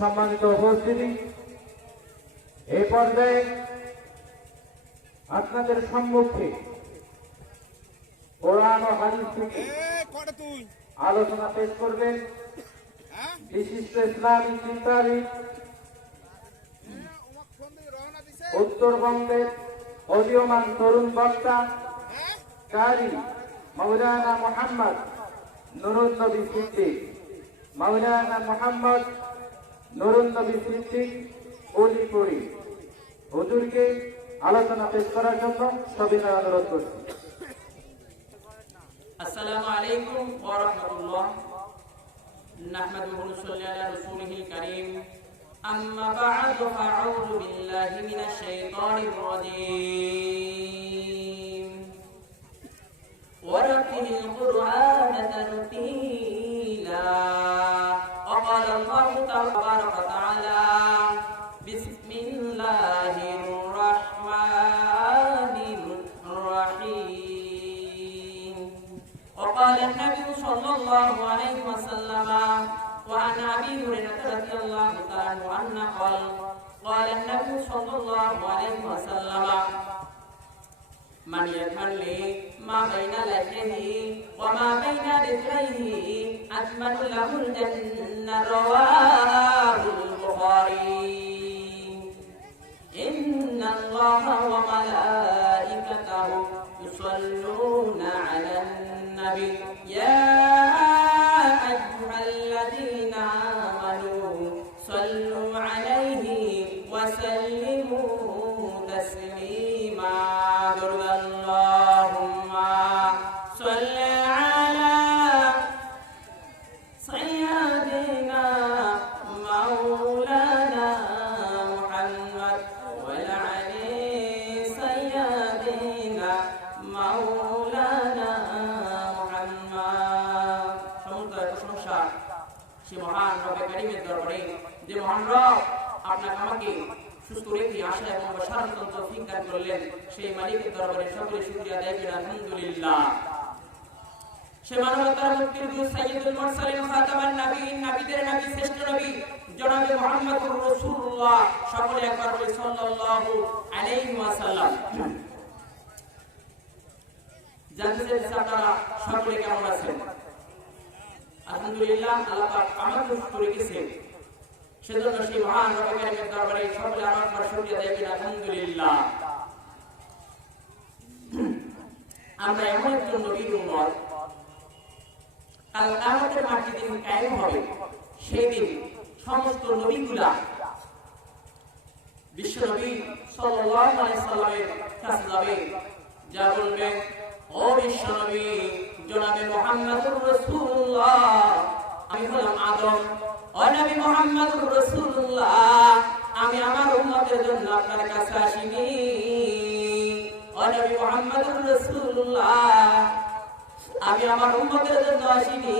সম্মানিত উপস্থিতি, এই পর্যায়ে আপনাদের সম্মুখে কোরআন ও হাদিস থেকে আলোচনা পেশ করবেন বিশিষ্ট ইসলামী চিন্তাবিদ, উত্তরবঙ্গের উদীয়মান তরুণ বক্তা কারি মাওলানা মোহাম্মদ নুরুন নবী সিদ্দিক। মাওলানা মোহাম্মদ নুরুন নবী সিদ্দিক অলিপুরি হুজুরকে আলোচনা পেশ করার জন্য সবিনয় অনুরোধ করছি। আসসালামু আলাইকুম ওয়া রাহমাতুল্লাহ। নাহমাদুহু ওয়া নুসাল্লি আলা রাসূলিহিল কারীম। আম্মা বা'দু ফাআউযু বিল্লাহি মিনাশ শাইতানির রাজীম। ওয়া রাতিলিল কুরআনা তারতীলা। ওয়া ক্বালা আল্লাহু তাবারাকা ওয়া তাআলা বিসমিল্লাহির রাহমানির রাহিম। وقال النبي صلى الله عليه وسلم وعن ابي هريره رضي الله تعالى عنه قال النبي صلى الله عليه وسلم من يعمل ما بين لحيه وما بين رجليه اجمل له الجنه رواه البخاري. ان الله وملائكته يصلون على النبي يا أيها الذين آمنوا صلوا عليه وسلموا تسليما. اللهم صل على سيدنا مولانا محمد وعلى سيدنا مولانا সে মহান রবে কারীমের দরবারে যে মহান রব আপনাকে আমাকে সুস্থ রেখে আশা এবং সারাতন তৌফিক দান করলেন, সেই মালিকের দরবারে সকলে শুকরিয়া আদায় করি আলহামদুলিল্লাহ। সে মানবতার মুক্তির দূত সাইয়্যিদুল মুরসালিন খাতামান নবীন, নবীদের নবী শ্রেষ্ঠ নবী জনাবে মুহাম্মদুর রাসূলুল্লাহ, সকলে একবার বলি সাল্লাল্লাহু আলাইহি ওয়াসাল্লাম। জানতে চাইছি আপনারা সকলে কেমন আছেন? আলহামদুলিল্লাহ, আল্লাহ পাক আমাদের সুস্থ রেখেছেন, সেজন্য সেই মহান রবের কারীমের দরবারে সকলে আমার শুকরিয়া আদায় করি আলহামদুলিল্লাহ। আমরা এমন একজন নবীর উম্মত, কাল কিয়ামতের মাঠে দিন কায়েম হবে, সেই দিন সমস্ত নবীগুলা বিশ্ব নবী সাল্লাল্লাহু আলাইহি সাল্লামের কাছে যাবে, যা বলবে, ও বিশ্ব নবী জনাবে মুহাম্মদুর রাসূলুল্লাহ, আমি হলাম আদম। ও নবী মুহাম্মদুর রাসূলুল্লাহ, আমি আমার উম্মতের জন্য আপনার কাছে আসিনি। ও নবী মুহাম্মদুর রাসূলুল্লাহ, আমি আমার উম্মতের জন্য আসিনি।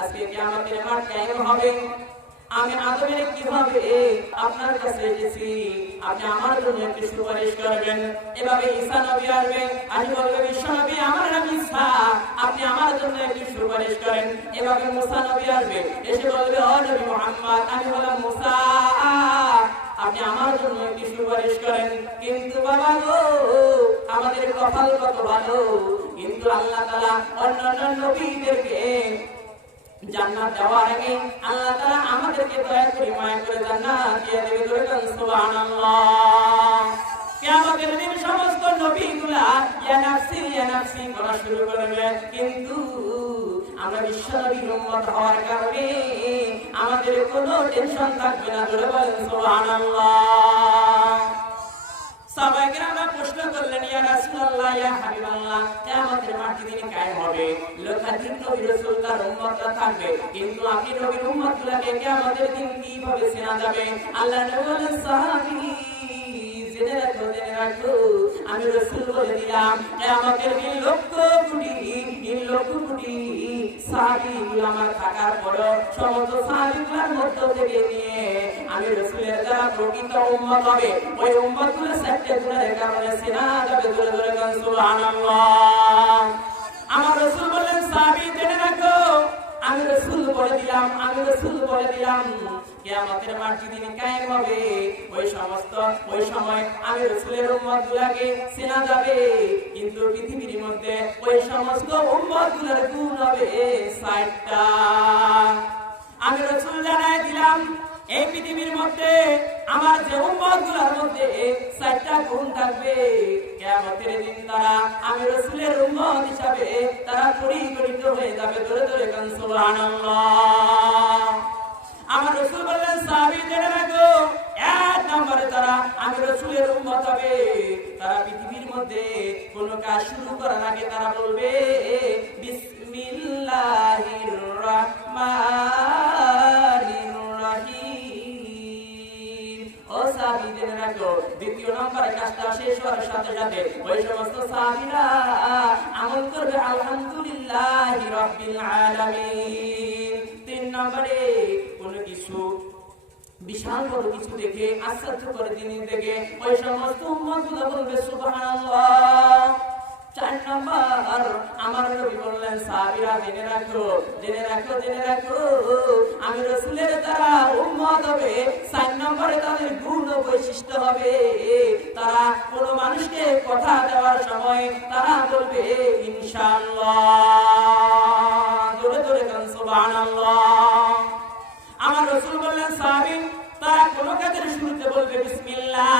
আজকে কিয়ামতের মাঠ কায়েম হবে, আমি আদমের কিভাবে আপনার কাছে এসেছি, আপনি আমার জন্য একটু সুপারিশ করবেন। এভাবে ঈসা নবী আসবে, আমি বলবো বিশ্ব নবী আমার নাম ঈসা, আপনি আমার জন্য একটু সুপারিশ করেন। এভাবে মুসা নবী আসবে, এসে বলবে, ও নবী মুহাম্মদ, আমি হলাম মুসা, আপনি আমার জন্য একটু সুপারিশ করেন। কিন্তু বাবা গো, আমাদের কপাল কত ভালো, কিন্তু আল্লাহ তাআলা অন্যান্য নবীদেরকে জান্নাত দেওয়ার আগে আল্লাহ তাআলা আমাদেরকে দয়া করে মায়া করে জান্নাত দিয়ে দেবে। বলেন সুবহানাল্লাহ। কিয়ামতের দিন সমস্ত নবীগুলা ইয়া নাফসি করা শুরু করবে, কিন্তু আমরা বিশ্ব নবীর উম্মত হওয়ার কারণে আমাদের কোনো টেনশন থাকবে না। বলেন সুবহানাল্লাহ। সাহাবায়ে কেরামরা প্রশ্ন করলেন, ইয়া রাসূলুল্লাহ, ইয়া হাবিবাল্লাহ, কিয়ামতের মাঠে দিন কায়েম হবে, লক্ষাধিক নবী রাসূল তার উম্মতরা থাকবে, কিন্তু আপনি নবীর উম্মতগুলোকে কিয়ামতের দিন কিভাবে চেনা যাবে? আল্লাহ নবী বলেন, সাহাবী জেনে রাখো, আমি রাসূল বলে দিলাম, কিয়ামতের দিন লক্ষ কোটি সাহাবীগুলো আমার থাকার পর সমস্ত সাহাবীগুলোর মধ্য থেকে নিয়ে আমি রাসূলের যারা প্রকৃত উম্মত হবে, ওই উম্মতগুলো সাথে গুণের কারণে চেনা যাবে। ধরে সুবহানাল্লাহ। আমার রাসূল বলেন, সাহাবী জেনে রাখো, আমি রাসূল বলে দিলাম কিয়ামতের মাঠ যেদিন কায়েম হবে ওই সময় আমি রাসূলের উম্মতগুলোকে চেনা যাবে, কিন্তু পৃথিবীর মধ্যে ওই সমস্ত উম্মতগুলোর গুণ হবে 60টা। আমি রাসূল জানাই দিলাম এই পৃথিবীর মধ্যে আমার যে উম্মতগুলোর মধ্যে 60টা গুণ থাকবে, কিয়ামতের দিন তারা আমি রাসূলের উম্মত হিসাবে তারা পরিগণিত হয়ে যাবে। ধরে ধরে কান সুবহানাল্লাহ। আমার রাসূল বললেন সাহাবী জেনে রাখো, এক নম্বরে তারা আমি রাসূলের উম্মত হবে। তারা পৃথিবীর মধ্যে কোন কাজ শুরু করার আগে তারা বলবে বিসমিল্লাহির রাহমানির রাহিম। ও সাহাবী জেনে রাখো, দ্বিতীয় নম্বরে কাজটা শেষ হওয়ার সাথে সাথে ওই সমস্ত সাহাবীরা আমল করবে আলহামদুলিল্লাহি রাব্বিল আলামিন। তিন নম্বরে কোনো কিছু বিশাল বড় কিছু দেখে আশ্চর্য করে জিনিস দেখে ওই সমস্ত উম্মতগুলো বলবে সুবহানাল্লাহ। 4 নম্বর আমার নবী বললেন সাহাবীরা জেনে রাখো আমি রাসূলের দ্বারা উম্মত হবে। 4 নম্বরে তাদের গুণ ও বৈশিষ্ট্য হবে, তারা কোনো মানুষকে কথা দেওয়ার সময় তারা বলবে ইনশাআল্লাহ। জোরে জোরে কান সুবহানাল্লাহ। আমার রাসূল বললেন সাহাবী তারা কোন কাজের শুরুতে বলবে বিসমিল্লাহ,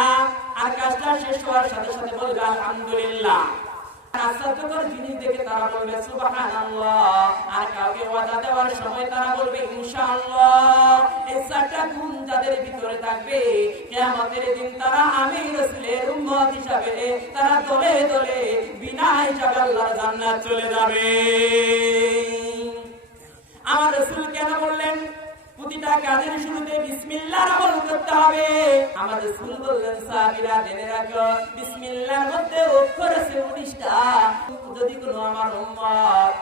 আর কাজটা শেষ হওয়ার সাথে সাথে বলবে আলহামদুলিল্লাহ। আশ্চর্যকর জিনিস দেখে তারা বলবে সুবহানাল্লাহ, আর কাউকে ওয়াদা দেওয়ার সময় তারা বলবে ইনশাআল্লাহ। এই 4টা গুণ যাদের ভিতরে থাকবে, কিয়ামতের দিন তারা আমি রাসূলের উম্মত হিসাবে তারা দলে দলে বিনা হিসাবে আল্লাহর জান্নাত চলে যাবে। আমার রাসূল কেন বললেন প্রতিটা কাজের শুরুতে বিসমিল্লাহর আমল করতে হবে? আমার রাসূল বললেন সাহাবীরা জেনে রাখো, বিসমিল্লাহর মধ্যে অক্ষর আছে 19টা। যদি কোনো আমার উম্মত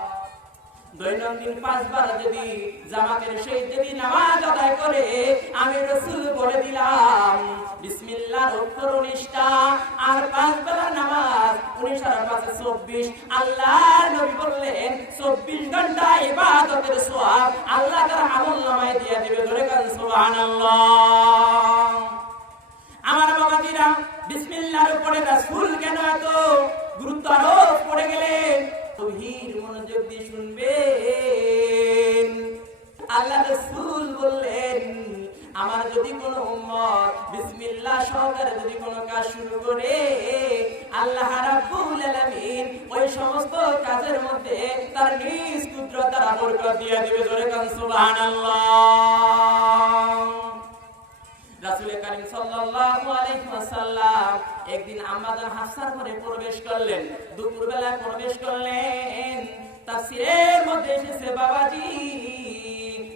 দৈনন্দিন 5 বার যদি জামাতের সহিত যদি নামাজ আদায় করে, আমি রাসূল বলে দিলাম বিসমিল্লাহর অক্ষর 19টা, আর 5 বেলা নামাজ 19 আর 5 24। আল্লাহর নবী বললেন 24 ঘন্টা ইবাদতের সওয়াব আল্লাহ তাআলা আমলনামায় দিয়ে দিবে। ধরে কান সুবহানাল্লাহ। আমার বাবাজিরা, বিসমিল্লাহর উপরে রাসূল কেন এত গুরুত্ব আরোপ করে গেলেন? গভীর মনোযোগ দিয়ে শুনবেন। আল্লাহ রাসূল বললেন আমার যদি কোনো উম্মত বিসমিল্লাহ সহকারে যদি কোনো কাজ শুরু করে, আল্লাহ রাব্বুল আলামিন ওই সমস্ত কাজের মধ্যে তার নিজ কুদরত দ্বারা বরকত দিয়ে দিবে। জোরে কান সুবহানাল্লাহ। রাসূল কারীম সাল্লাল্লাহু আলাইহি ওয়াসাল্লাম একদিন আম্মাজান হাফসার ঘরে প্রবেশ করলেন, দুপুরবেলা প্রবেশ করলেন। তাফসীরের মধ্যে এসেছে বাবাজি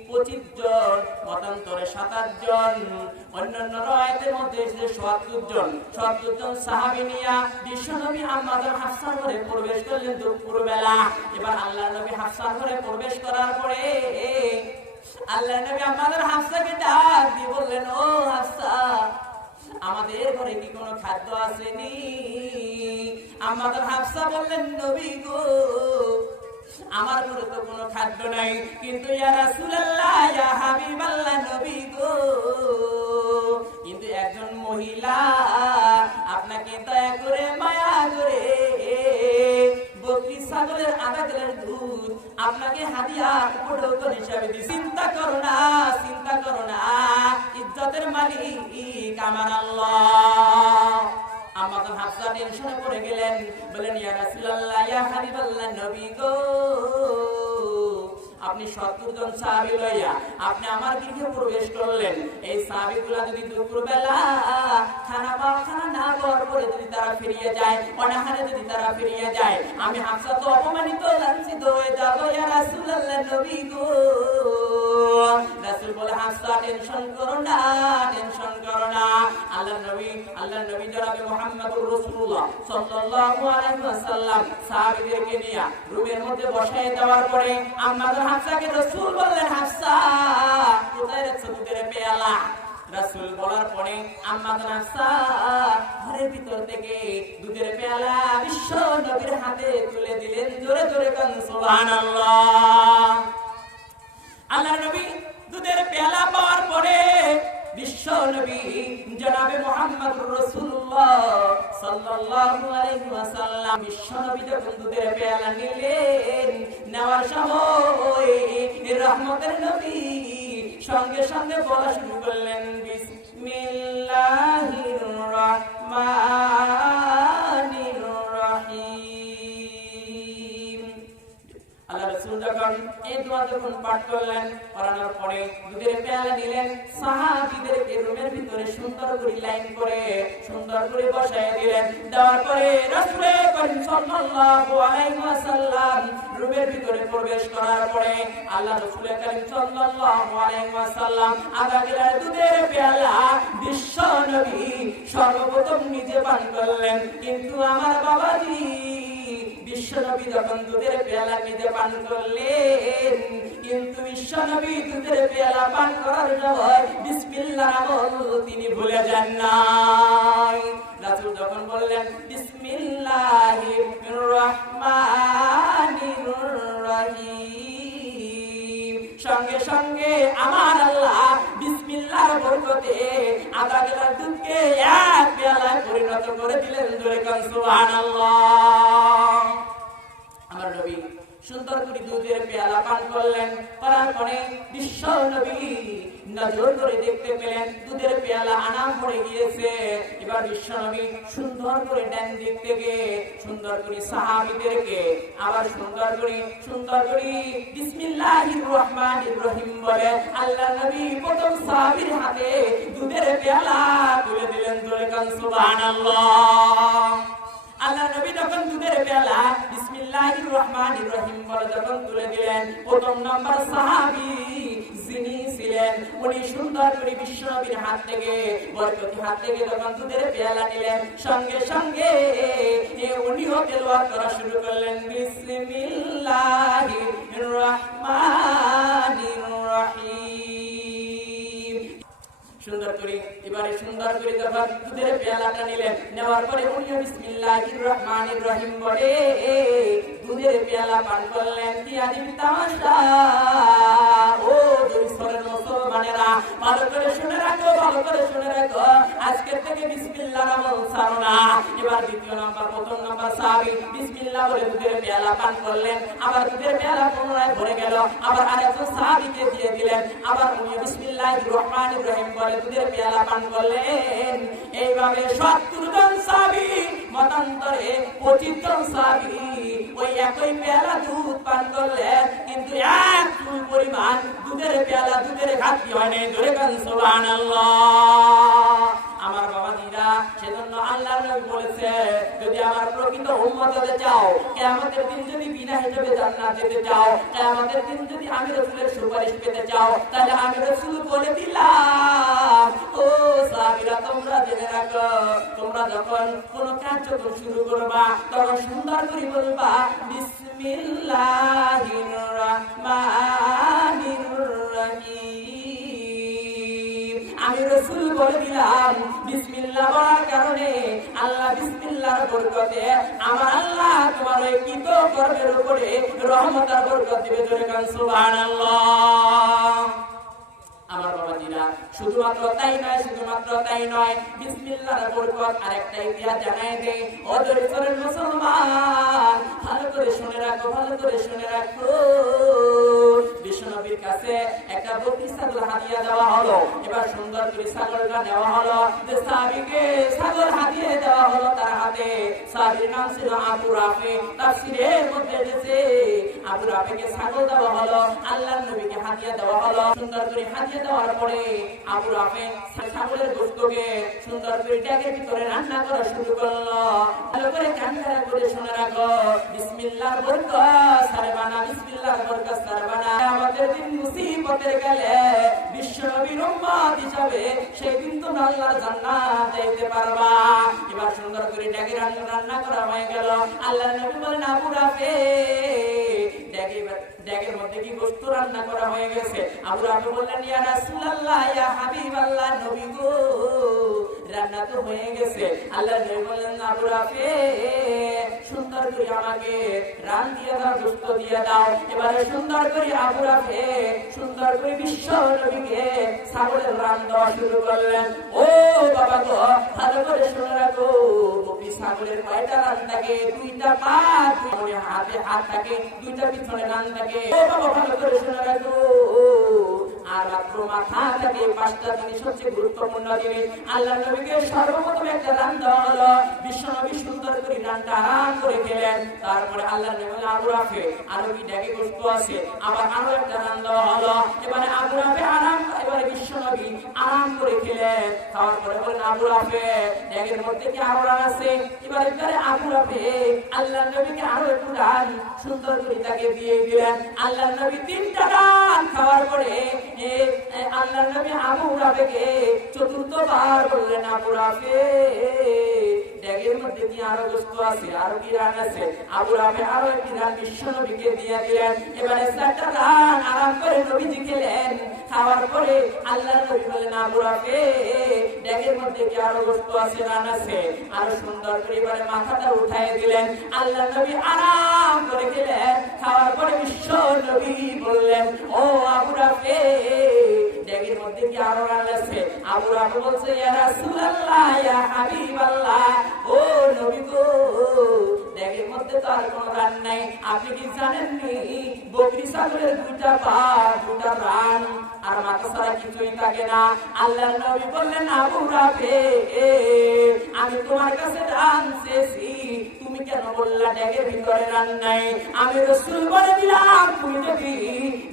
25 জন, মতান্তরে 27 জন, অন্যান্য রওয়ায়াতের মধ্যে এসেছে 70 জন সাহাবী নিয়া বিশ্বনবী আম্মাজান হাফসার ঘরে প্রবেশ করলেন দুপুরবেলা। এবার আল্লাহর নবী হাফসার ঘরে প্রবেশ করার পরে আল্লাহর নবী আম্মাজান হাফসাকে ডাক দিয়ে বললেন, ও হাফসা, আমাদের ঘরে কি কোনো খাদ্য আসেনি? আম্মাজান হাফসা বললেন, নবী গো, আমার ঘরে তো কোনো খাদ্য নাই, কিন্তু ইয়া রাসূলুল্লাহ, ইয়া হাবিবাল্লাহ, নবী গো, কিন্তু একজন মহিলা আপনাকে দয়া করে মায়া করে বকরি ছাগলের আধা গ্লাস দুধ আপনাকে হাদিয়া উপঢৌকন হিসাবে দিয়েছে। চিন্তা করো না, ইজ্জতের মালিক আমার আল্লাহ। আম্মাজান হাফসা টেনশনে পড়ে গেলেন, বলেন ইয়া রাসূলুল্লাহ, ইয়া হাবিবাল্লাহ, নবী গো, আপনি 70 জন সাহাবী লইয়া আপনি আমার গৃহে প্রবেশ করলেন। এই সাহাবীগুলা যদি দুপুরবেলা খানা না খাওয়ার পরে যদি তারা ফিরিয়ে যায়, অনাহারে যদি তারা ফিরিয়ে যায়, আমি হাফসা তো অপমানিত লাঞ্ছিত হয়ে যাব। ইয়া রাসূলুল্লাহ, নবী গো। রাসূল বলে, হাফসা টেনশন করো না। আল্লাহর নবী জনাবে মুহাম্মদুর রাসূলুল্লাহ সাল্লাল্লাহু আলাইহি ওয়াসাল্লাম সাহাবীদেরকে নিয়ে রুমের মধ্যে বসায় দেওয়ার পরে আম্মাজান হাফসাকে রাসূল বললেন, হাফসা, কোথায় রেখেছো দুধের পেয়ালা? রাসূল বলার পরে আম্মাজান হাফসা ঘরের ভিতর থেকে দুধের পেয়ালা বিশ্ব নবীর হাতে তুলে দিলেন। জোরে জোরে কান সুবহানাল্লাহ। আল্লাহর নবী দুধের পেয়ালা পাওয়ার পরে বিশ্ব নবী জনাবে মুহাম্মদুর রাসূলুল্লাহ সাল্লাল্লাহু আলাইহি ওয়াসাল্লাম বিশ্ব নবী যখন দুধের পেয়ালা নিলেন, নেওয়ার সময় রহমতের নবী সঙ্গে সঙ্গে বলা শুরু করলেন, বিসমিল্লাহির রহমানির রহিম। আল্লাহ রাসূল যখন এই দোয়া যখন পাঠ করলেন, পড়ানোর পরে দুধের পেয়ালা নিলেন, সাহাবীদেরকে রুমের ভিতরে সুন্দর করে লাইন করে সুন্দর করে বসায় দিলেন। দেওয়ার পরে রাসূল করিম সাল্লাল্লাহু আলাইহি ওয়াসাল্লাম রুমের ভিতরে প্রবেশ করার পরে আল্লাহ রাসূল করিম সাল্লাল্লাহু আলাইহি ওয়াসাল্লাম আধা গ্লাস দুধের পেয়ালা বিশ্ব নবী সর্বপ্রথম নিজে পান করলেন। কিন্তু আমার বাবাজি বিশ্বনবী যখন দুধের পেয়ালা নিজে পান করলেন, কিন্তু বিশ্বনবী দুধের পেয়ালা পান করার সময় বিসমিল্লাহ বলতে তিনি ভুলে যান নাই। রাসূল যখন বললেন বিসমিল্লাহির রহমানির রহিম, সঙ্গে সঙ্গে আমার আল্লাহ বিসমিল্লাহর বরকতে আধা গ্লাস দুধকে এক পেয়ালায় পরিণত করে দিলেন। জোরে কান সুবহানাল্লাহ। আমার নবী সুন্দর করে দুধের পেয়ালা পান করলেন। করার পরে বিশ্ব নবী নজর করে দেখতে পেলেন দুধের পেয়ালা আনা পড়ে গিয়েছে। এবার বিশ্ব নবী সুন্দর করে ডান দিক থেকে সুন্দর করে সাহাবীদেরকে আবার সুন্দর করে বিসমিল্লাহির রহমানির রহিম বলে আল্লাহ নবী প্রথম সাহাবীর হাতে দুধের পেয়ালা তুলে দিলেন। জোরে কান সুবহানাল্লাহ। আল্লাহ নবী যখন দুধের পেয়ালা বিসমিল্লাহির রহমানির রহিম বলে যখন তুলে দিলেন, প্রথম নাম্বার সাহাবী যিনি ছিলেন উনি সুন্দর করে বিশ্ব নবীর হাত থেকে বরকতি হাত থেকে যখন দুধের পেয়ালা নিলেন, সঙ্গে সঙ্গে উনিও তেলাওয়াত করা শুরু করলেন, বিসমিল্লাহির রহমানির রহিম। সুন্দর করে এবারে সুন্দর করে যখন দুধের পেয়ালাটা নিলেন, নেওয়ার পরে উনিও বিসমিল্লাহির রহমানির রহিম বলে দুধের পেয়ালা পান করলেন। কি আদিম তামাশা! ও দুইসরের মুসলমানেরা ভালো করে শুনে রাখো, ভালো করে শুনে রাখো, আজকের থেকে বিসমিল্লাহ নাম ছাড়ো না। এবার দ্বিতীয় নাম্বার প্রথম নাম্বার সাহাবী বিসমিল্লাহ বলে দুধের পেয়ালা পান করলেন। আবার দুধের পেয়ালা পুনরায় ভরে গেল, আবার আরেকজন সাহাবীকে দিয়ে দিলেন, আবার উনিও বিসমিল্লাহির রহমানির রহিম বলে দুধের পেয়ালা পান করলেন। এইভাবে 70 জন সাহাবী মতান্তরে 25 জন সাহাবী ওই একই পেয়ালা দুধ পান করলেন, কিন্তু এক চুল পরিমাণ দুধের পেয়ালা দুধের ঘাটতি হয় নাই। জোরে কান সুবহানাল্লাহ। আমার বাবাজিরা, সেজন্য আল্লাহর নবী বলেছে, যদি আমার প্রকৃত উম্মত হতে চাও, কিয়ামতের দিন যদি বিনা হিসাবে জান্নাত যেতে চাও, কিয়ামতের দিন যদি আমি রাসূলের সুপারিশ পেতে চাও, তাহলে আমি রাসূল বলে দিলাম, ও সাহাবীরা তোমরা জেনে রাখো, তোমরা যখন কোন কাজ যখন শুরু করবা তখন সুন্দর করে বলবা বিসমিল্লাহির রহমানির রহিম। আমি রাসূল বলে দিলাম, বিসমিল্লাহ বলার কারণে আল্লাহ বিসমিল্লাহর বরকতে আমার আল্লাহ তোমার ওই কৃত কর্মের উপরে রহমতের বরকত দিবে। জোরে কান সুবহানাল্লাহ। আমার বাবাজিরা, শুধুমাত্র তাই নয়, বিসমিল্লাহর বরকত আরেকটা ইতিহাস জানায় দেই। ও দরিদ্রের মুসলমান, ভালো করে শুনে রাখো, ভালো করে শুনে রাখো। বিশ্বনবীর কাছে একটা বকরি ছাগল হাদিয়া দেওয়া হলো। এবার সুন্দর করে ছাগলটা নেওয়া হলো, যে সাহাবীকে ছাগল হাদিয়া দেওয়া হলো তার হাতে। সাহাবীর নাম ছিল আবু রাফি। তাফসীরের মধ্যে এসেছে আবু রাফিকে ছাগল দেওয়া হলো, আল্লাহর নবীকে হাদিয়া দেওয়া হলো। সুন্দর করে হাদিয়া দেওয়ার পরে আবু রাফি ছাগলের গোশতকে সুন্দর করে ড্যাগের ভিতরে রান্না করা শুরু করলো। ভালো করে কান খাড়া করে শুনে রাখো, বিসমিল্লাহর বরকত সারবানা, বিসমিল্লাহর বরকত সারবানা। আমাদের দিন মুসিবতের গেলে বিশ্বনবীর উম্মত হিসাবে সেই দিন তোমরা আল্লাহর জান্নাত যাইতে পারবা। এবার সুন্দর করে ড্যাগে রান্না করা হয়ে গেল। আল্লাহর নবী বলেন, আবু রাফি ড্যাগের মধ্যে কি গোশত রান্না করা হয়ে গেছে? আবু রাফি বললেন, ইয়া রাসূলুল্লাহ, ইয়া হাবিবাল্লাহ, নবী গো, রান্না জান্নাতে হয়ে গেছে। আল্লাহ নবী বললেন আবু রাফি সুন্দর করে আমাকে রান দিয়ে দাও, গোশত দিয়ে দাও। এবারে সুন্দর করে আবু রাফি সুন্দর করে বিশ্ব নবীকে ছাগলের রান দেওয়া শুরু করলেন। ও বাবা গো, ভালো করে শুনে রাখো, নবী ছাগলের কয়টা রান থাকে? দুইটা পা, দুই হাতে হাত থাকে, দুইটা পিছনে রান থাকে। ও বাবা ভালো করে শুনে রাখো। আর মাত্র মাথা থাকে পাঁচটা জিনিস হচ্ছে গুরুত্বপূর্ণ জিনিস। আল্লাহ নবীকে সর্বপ্রথম একটা রান দেওয়া হলো। বিশ্ব নবী সুন্দর করে রানটা আরাম করে খেলেন। তারপরে আল্লাহ নবী আবু রাফি আরো কি ডেকে গোশত আছে, আবার আরো একটা রান দেওয়া হলো। এবারে আবু রাফি আরাম, এবারে বিশ্ব নবী আরাম করে খেলেন। খাওয়ার পরে বলেন আবু রাফি ডেকের মধ্যে কি আরো রান আছে? এবারে আবু রাফি আল্লাহ নবীকে আরো একটু রান সুন্দর করে তাকে দিয়ে দিলেন। আল্লাহ নবী 3টা রান খাওয়ার পরে আল্লাহ নবী আবু রাফিকে চতুর্থবার বললেন আবু রাফি ডেকের মধ্যে কি আরো গোশত আছে, আরো কি রান আছে? আবু রাফি আরো একটি রান বিশ্ব নবীকে দিয়ে দিলেন। এবারে 4টা রান আরাম করে নবীজি খেলেন। খাওয়ার পরে আল্লাহ নবী বলেন আবু রাফি ডেকের মধ্যে কি আরো গোশত আছে, রান আছে? আরো সুন্দর করে এবারে মাথাটা উঠায় দিলেন। আল্লাহ নবী আরাম করে খেলেন। খাওয়ার পরে বিশ্ব নবী বললেন ও আবু রাফি ডেকের মধ্যে কি আরো রান আছে? আবু রাফি বলছে ইয়া রাসূলুল্লাহ, ইয়া হাবিবাল্লাহ, ও নবী গো ডেকের মধ্যে তো আর কোনো রান নাই। আপনি কি জানেন নি বকরি ছাগলের 2টা পা, 2টা রান আর মাথা ছাড়া কিছুই থাকে না। আল্লাহ নবী বললেন আবু রাফি আমি তোমার কাছে রান চেয়েছি, তুমি কেন বললা ডেকের ভিতরে রান নাই? আমি রাসূল বলে দিলাম তুমি যদি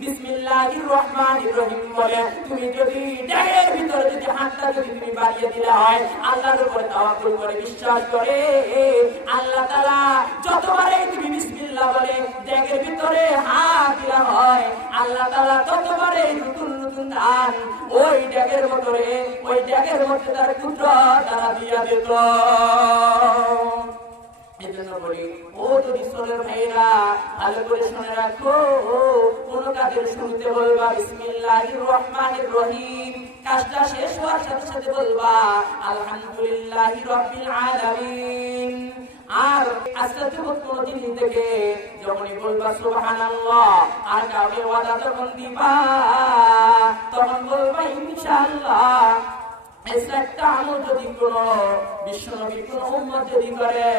বিসমিল্লাহির রহমানির রহিম বলে তুমি যদি ডেকের ভিতরে যদি হাতটা যদি তুমি বাড়িয়ে দিলে হয়, আল্লাহর উপরে তাওয়াক্কুল করে বিশ্বাস করে আল্লাহ তাআলা যতবারে তুমি বিসমিল্লাহ বলে ডেকের ভিতরে হাত দিলা হয়, আল্লাহ তাআলা ততবারে নতুন নতুন দান ওই ডেকের ভিতরে, ওই ডেকের মধ্যে তার কুদরত তারা দিয়া দিত। এজন্য বলি ও যদি সোনার ভাইরা ভালো করে শুনে রাখো, কোন কাজের শুরুতে বলবা বিসমিল্লাহির রহমানির রহিম, কাজটা শেষ হওয়ার সাথে সাথে বলবা আলহামদুলিল্লাহি রাব্বিল আলামিন। আর আজকে যখন কোন জিনিস থেকে যখনই বলবা সুবহানাল্লাহ আর কাউকে ওয়াদা যখন দিবা তখন বলবা ইনশাআল্লাহ। একটা আমল যদি কোন বিশ্ব নবী কোন উম্মত যদি করে,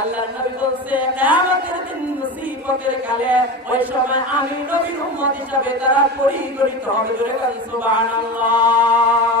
আল্লাহ নবী বলছে কিয়ামতের দিন মুসিবতের কালে ওই সময় আমি নবীর উম্মত হিসাবে তারা পরিগণিত হবে। জোরে বলেন সুবহানাল্লাহ।